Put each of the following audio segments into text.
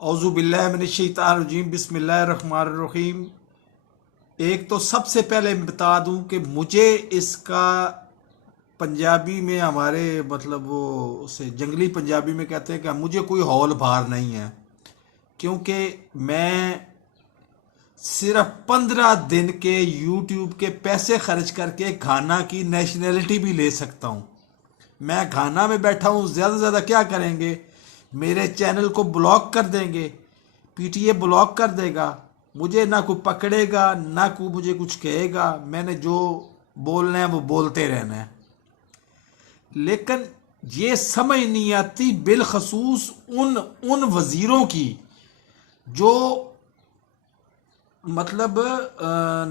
औज़ुबिल्लाहिमिनश्शैतानिर्रजीम बिस्मिल्लाहिर्रहमानिर्रहीम। एक तो सबसे पहले बता दूं कि मुझे इसका पंजाबी में हमारे मतलब वो उसे जंगली पंजाबी में कहते हैं कि मुझे कोई हौल भार नहीं है, क्योंकि मैं सिर्फ 15 दिन के यूट्यूब के पैसे खर्च करके घाना की नेशनैलिटी भी ले सकता हूँ। मैं घाना में बैठा हूँ, ज़्यादा से ज़्यादा क्या करेंगे, मेरे चैनल को ब्लॉक कर देंगे, पीटीए ब्लॉक कर देगा, मुझे ना कोई पकड़ेगा ना कोई मुझे कुछ कहेगा। मैंने जो बोलना है वो बोलते रहना है। लेकिन ये समझ नहीं आती बिलखसूस उन उन वज़ीरों की जो मतलब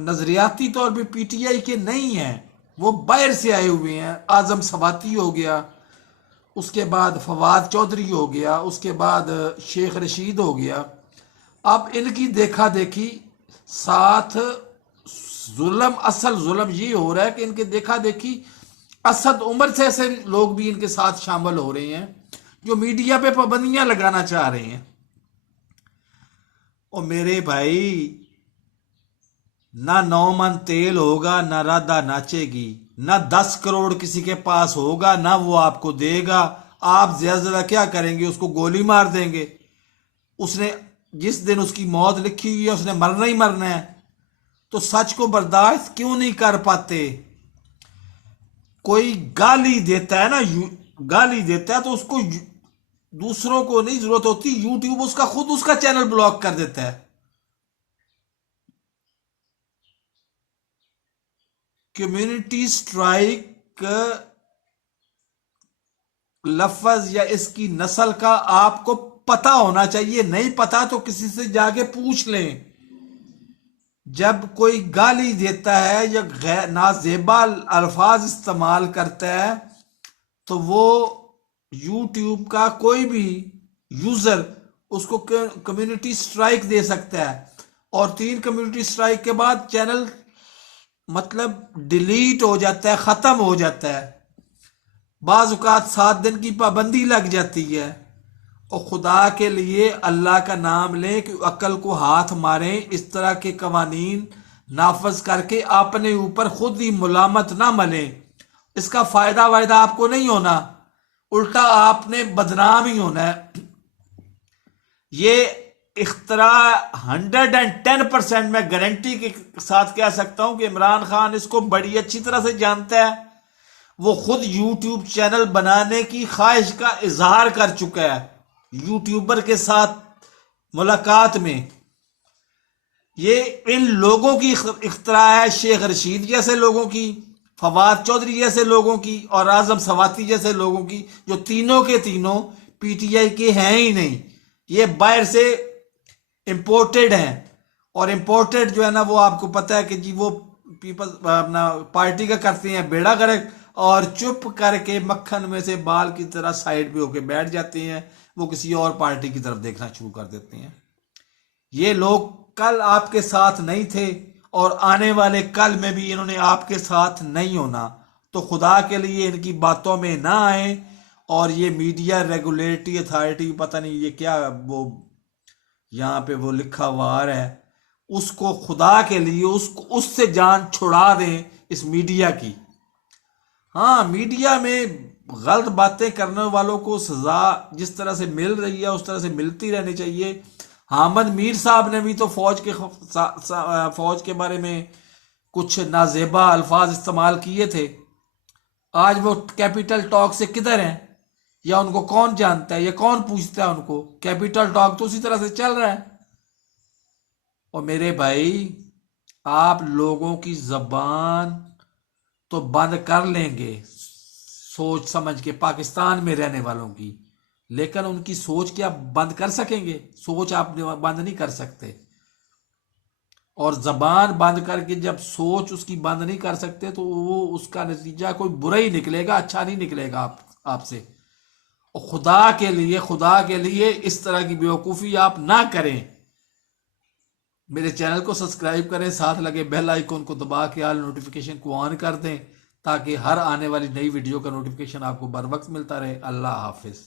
नज़रियाती तौर पे पीटीआई के नहीं हैं, वो बाहर से आए हुए हैं। आज़म सवाती हो गया, उसके बाद फवाद चौधरी हो गया, उसके बाद शेख रशीद हो गया। अब इनकी देखा देखी साथ जुल्म, असल जुल्म ये हो रहा है कि इनके देखा देखी असद उमर से ऐसे लोग भी इनके साथ शामिल हो रहे हैं जो मीडिया पे पाबंदियां लगाना चाह रहे हैं। और मेरे भाई, ना 9 मन तेल होगा, ना राधा नाचेगी, ना 10 करोड़ किसी के पास होगा, ना वो आपको देगा। आप ज्यादा से ज्यादा क्या करेंगे, उसको गोली मार देंगे। उसने जिस दिन उसकी मौत लिखी हुई है उसने मरना ही मरना है। तो सच को बर्दाश्त क्यों नहीं कर पाते? कोई गाली देता है ना, गाली देता है तो उसको दूसरों को नहीं जरूरत होती, यूट्यूब उसका खुद उसका चैनल ब्लॉक कर देता है। कम्युनिटी स्ट्राइक लफ्ज या इसकी नस्ल का आपको पता होना चाहिए। नहीं पता तो किसी से जाके पूछ लें। जब कोई गाली देता है या नाजेबा अल्फाज इस्तेमाल करता है तो वो यूट्यूब का कोई भी यूजर उसको कम्युनिटी स्ट्राइक दे सकता है। और 3 कम्युनिटी स्ट्राइक के बाद चैनल मतलब डिलीट हो जाता है, खत्म हो जाता है। बाज़ औक़ात 7 दिन की पाबंदी लग जाती है। और खुदा के लिए अल्लाह का नाम लें कि अक्ल को हाथ मारें। इस तरह के कवानीन नाफज करके अपने ऊपर खुद ही मुलामत ना मलें। इसका फायदा वायदा आपको नहीं होना, उल्टा आपने बदनाम ही होना है। ये इख्तरा 110% मैं गारंटी के साथ कह सकता हूं कि इमरान खान इसको बड़ी अच्छी तरह से जानता है। वो खुद यूट्यूब चैनल बनाने की ख्वाहिश का इजहार कर चुका है यूट्यूबर के साथ मुलाकात में। ये इन लोगों की इख्तरा है, शेख रशीद जैसे लोगों की, फवाद चौधरी जैसे लोगों की और आजम सवाती जैसे लोगों की, जो तीनों के तीनों पीटीआई के हैं ही नहीं। ये बाहर से इंपोर्टेड हैं। और इंपोर्टेड जो है ना, वो आपको पता है कि जी वो पीपल्स अपना पार्टी का करते हैं बेड़ा गर्क, और चुप करके मक्खन में से बाल की तरह साइड पे होके बैठ जाते हैं। वो किसी और पार्टी की तरफ देखना शुरू कर देते हैं। ये लोग कल आपके साथ नहीं थे और आने वाले कल में भी इन्होंने आपके साथ नहीं होना। तो खुदा के लिए इनकी बातों में ना आए। और ये मीडिया रेगुलेटरी अथॉरिटी, पता नहीं ये क्या वो यहाँ पे वो लिखा हुआ आ रहा है, उसको खुदा के लिए उसको उससे जान छुड़ा दें इस मीडिया की। हाँ, मीडिया में गलत बातें करने वालों को सजा जिस तरह से मिल रही है उस तरह से मिलती रहनी चाहिए। हामिद मीर साहब ने भी तो फौज के बारे में कुछ नाजेबा अल्फाज इस्तेमाल किए थे। आज वो कैपिटल टॉक से किधर हैं, या उनको कौन जानता है, या कौन पूछता है उनको? कैपिटल टॉक तो उसी तरह से चल रहा है। और मेरे भाई, आप लोगों की जबान तो बंद कर लेंगे सोच समझ के, पाकिस्तान में रहने वालों की, लेकिन उनकी सोच क्या बंद कर सकेंगे? सोच आप बंद नहीं कर सकते। और जबान बंद करके जब सोच उसकी बंद नहीं कर सकते तो वो उसका नतीजा कोई बुरा ही निकलेगा, अच्छा नहीं निकलेगा आपसे। और खुदा के लिए इस तरह की बेवकूफ़ी आप ना करें। मेरे चैनल को सब्सक्राइब करें, साथ लगे बेल आइकन को दबा के ऑल नोटिफिकेशन को ऑन कर दें, ताकि हर आने वाली नई वीडियो का नोटिफिकेशन आपको बर वक्त मिलता रहे। अल्लाह हाफिज़।